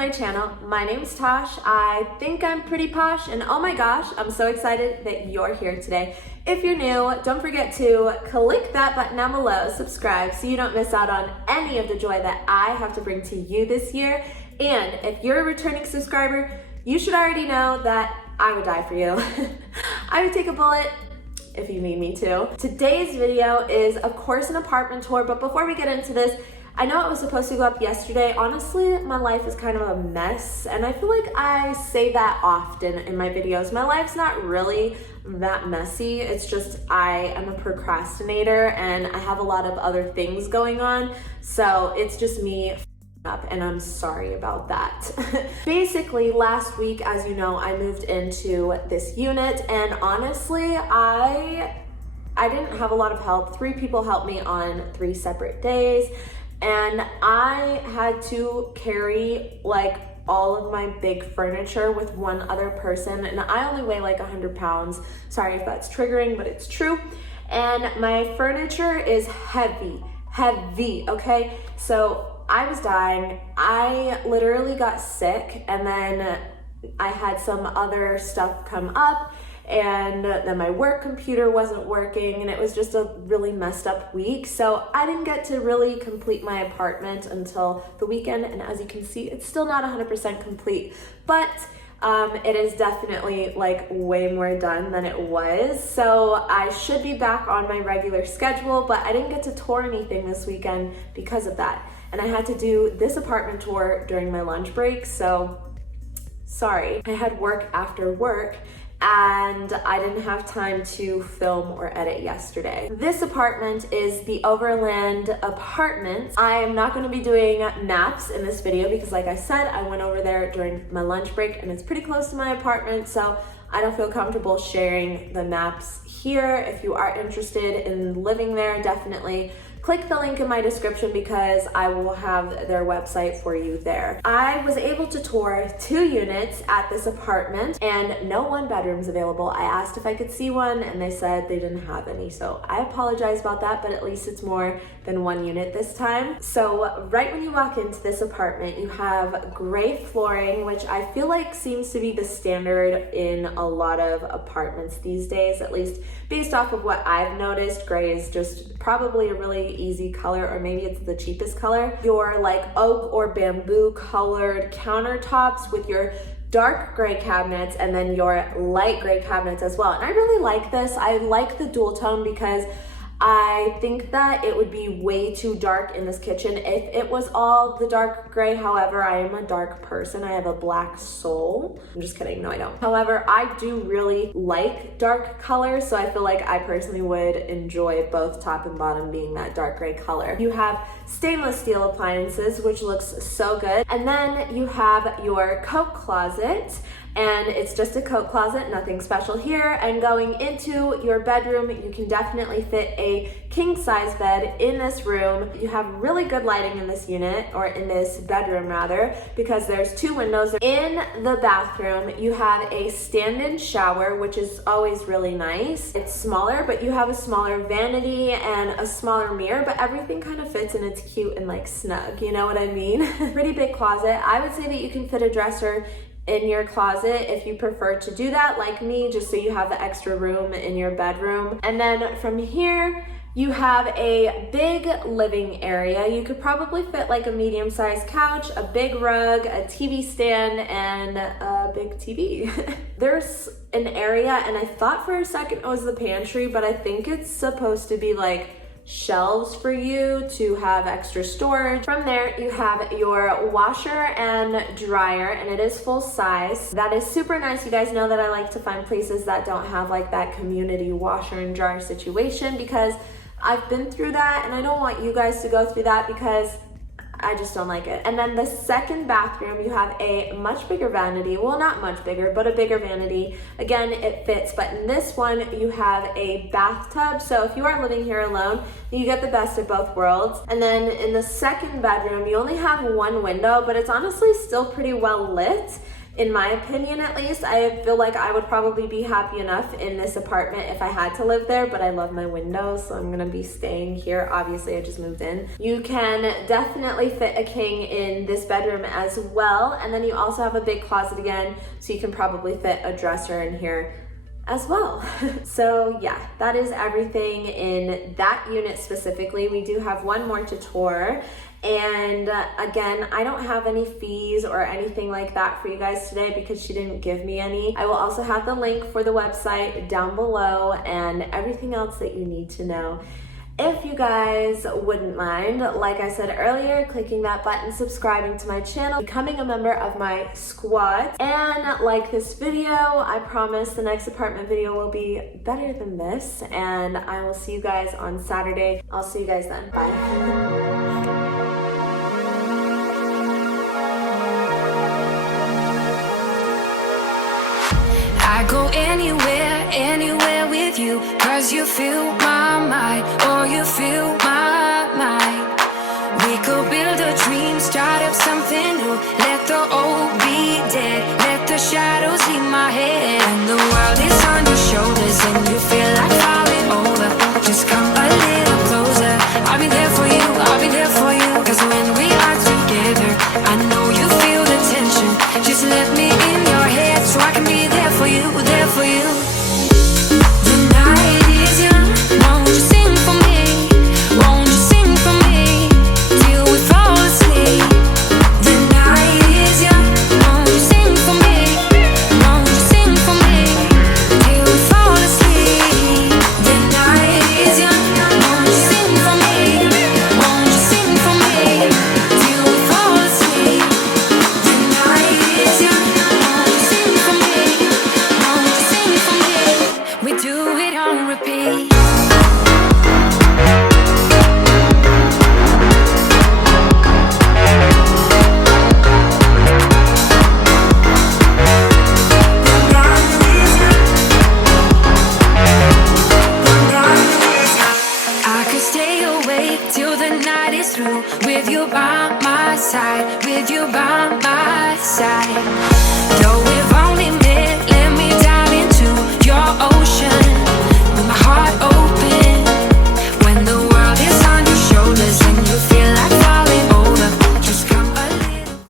my channel. My name's Tosh. I think I'm pretty posh, and oh my gosh, I'm so excited that you're here today. If you're new, don't forget to click that button down below, subscribe, so you don't miss out on any of the joy that I have to bring to you this year. And if you're a returning subscriber, you should already know that I would die for you. I would take a bullet if you need me to. Today's video is, of course, an apartment tour, but before we get into this, I know it was supposed to go up yesterday. Honestly, my life is kind of a mess, and I feel like I say that often in my videos. My life's not really that messy. It's just I am a procrastinator and I have a lot of other things going on. So it's just me up, and I'm sorry about that. Basically, last week, as you know, I moved into this unit, and honestly, I didn't have a lot of help. 3 people helped me on 3 separate days. And I had to carry like all of my big furniture with one other person, and I only weigh like 100 pounds. Sorry if that's triggering, but it's true. And my furniture is heavy, okay? So I was dying. I literally got sick, and then I had some other stuff come up, and then my work computer wasn't working, and it was just a really messed up week. So I didn't get to really complete my apartment until the weekend, and as you can see, it's still not 100% complete, but it is definitely like way more done than it was. So I should be back on my regular schedule, but I didn't get to tour anything this weekend because of that. And I had to do this apartment tour during my lunch break, so sorry. I had work after work, and I didn't have time to film or edit yesterday. This apartment is the Overland apartment. I am not going to be doing maps in this video because, like I said, I went over there during my lunch break and it's pretty close to my apartment, so I don't feel comfortable sharing the maps here. If you are interested in living there, definitely click the link in my description because I will have their website for you there. I was able to tour 2 units at this apartment, and no 1-bedrooms available. I asked if I could see one, and they said they didn't have any. So I apologize about that, but at least it's more than 1 unit this time. So right when you walk into this apartment, you have gray flooring, which I feel like seems to be the standard in a lot of apartments these days, at least based off of what I've noticed. Gray is just probably a really easy color, or maybe it's the cheapest color. Your like oak or bamboo colored countertops with your dark gray cabinets, and then your light gray cabinets as well. And I really like this. I like the dual tone because I think that it would be way too dark in this kitchen if it was all the dark gray. However, I am a dark person. I have a black soul. I'm just kidding. No, I don't. However, I do really like dark colors, so I feel like I personally would enjoy both top and bottom being that dark gray color. You have stainless steel appliances, which looks so good. And then you have your coat closet, and it's just a coat closet, nothing special here. And going into your bedroom, you can definitely fit a king size bed in this room. You have really good lighting in this unit, or in this bedroom rather, because there's 2 windows. In the bathroom, you have a stand-in shower, which is always really nice. It's smaller, but you have a smaller vanity and a smaller mirror, but everything kind of fits and it's cute and like snug, you know what I mean? Pretty big closet. I would say that you can fit a dresser in your closet if you prefer to do that, like me, just so you have the extra room in your bedroom. And then from here, you have a big living area. You could probably fit like a medium-sized couch, a big rug, a TV stand, and a big TV. There's an area, and I thought for a second it was the pantry, but I think it's supposed to be like shelves for you to have extra storage. From there, you have your washer and dryer, and it is full size. That is super nice. You guys know that I like to find places that don't have like that community washer and dryer situation, because I've been through that, and I don't want you guys to go through that because I just don't like it. And then the second bathroom, you have a much bigger vanity. Well, not much bigger, but a bigger vanity. Again, it fits, but in this one, you have a bathtub. So if you are living here alone, you get the best of both worlds. And then in the second bedroom, you only have 1 window, but it's honestly still pretty well lit. in my opinion at least. I feel like I would probably be happy enough in this apartment if I had to live there, but I love my windows, so I'm gonna be staying here. Obviously, I just moved in. You can definitely fit a king in this bedroom as well, and then you also have a big closet again, so you can probably fit a dresser in here as well. So yeah, that is everything in that unit specifically. We do have one more to tour, and again, I don't have any fees or anything like that for you guys today because she didn't give me any. I will also have the link for the website down below and everything else that you need to know. If you guys wouldn't mind, like I said earlier, clicking that button, subscribing to my channel, becoming a member of my squad, and like this video. I promise the next apartment video will be better than this, and I will see you guys on Saturday. I'll see you guys then. Bye. I go anywhere with you, 'cause you fill my mind, or you fill my mind. We could build a dream, start up something new. Let the old be dead, let the shadows leave my head. And the world is on your shoulders and you feel like falling over. Just come a little closer, I'll be there for you, I'll be there for you. 'Cause when we are together, I know you feel the tension. Just let me in your head so I can be there for you, there for you. The night is young, won't you sing for me? Won't you sing for me till we fall asleep? The night is young, won't you sing for me? Won't you sing for me till we fall asleep? The night is young, won't you sing for me? Won't you sing for me till we fall asleep? The night is young, won't you sing for me? Won't you sing for me? We do it on repeat. I could stay awake till the night is through, with you by my side, with you by my side.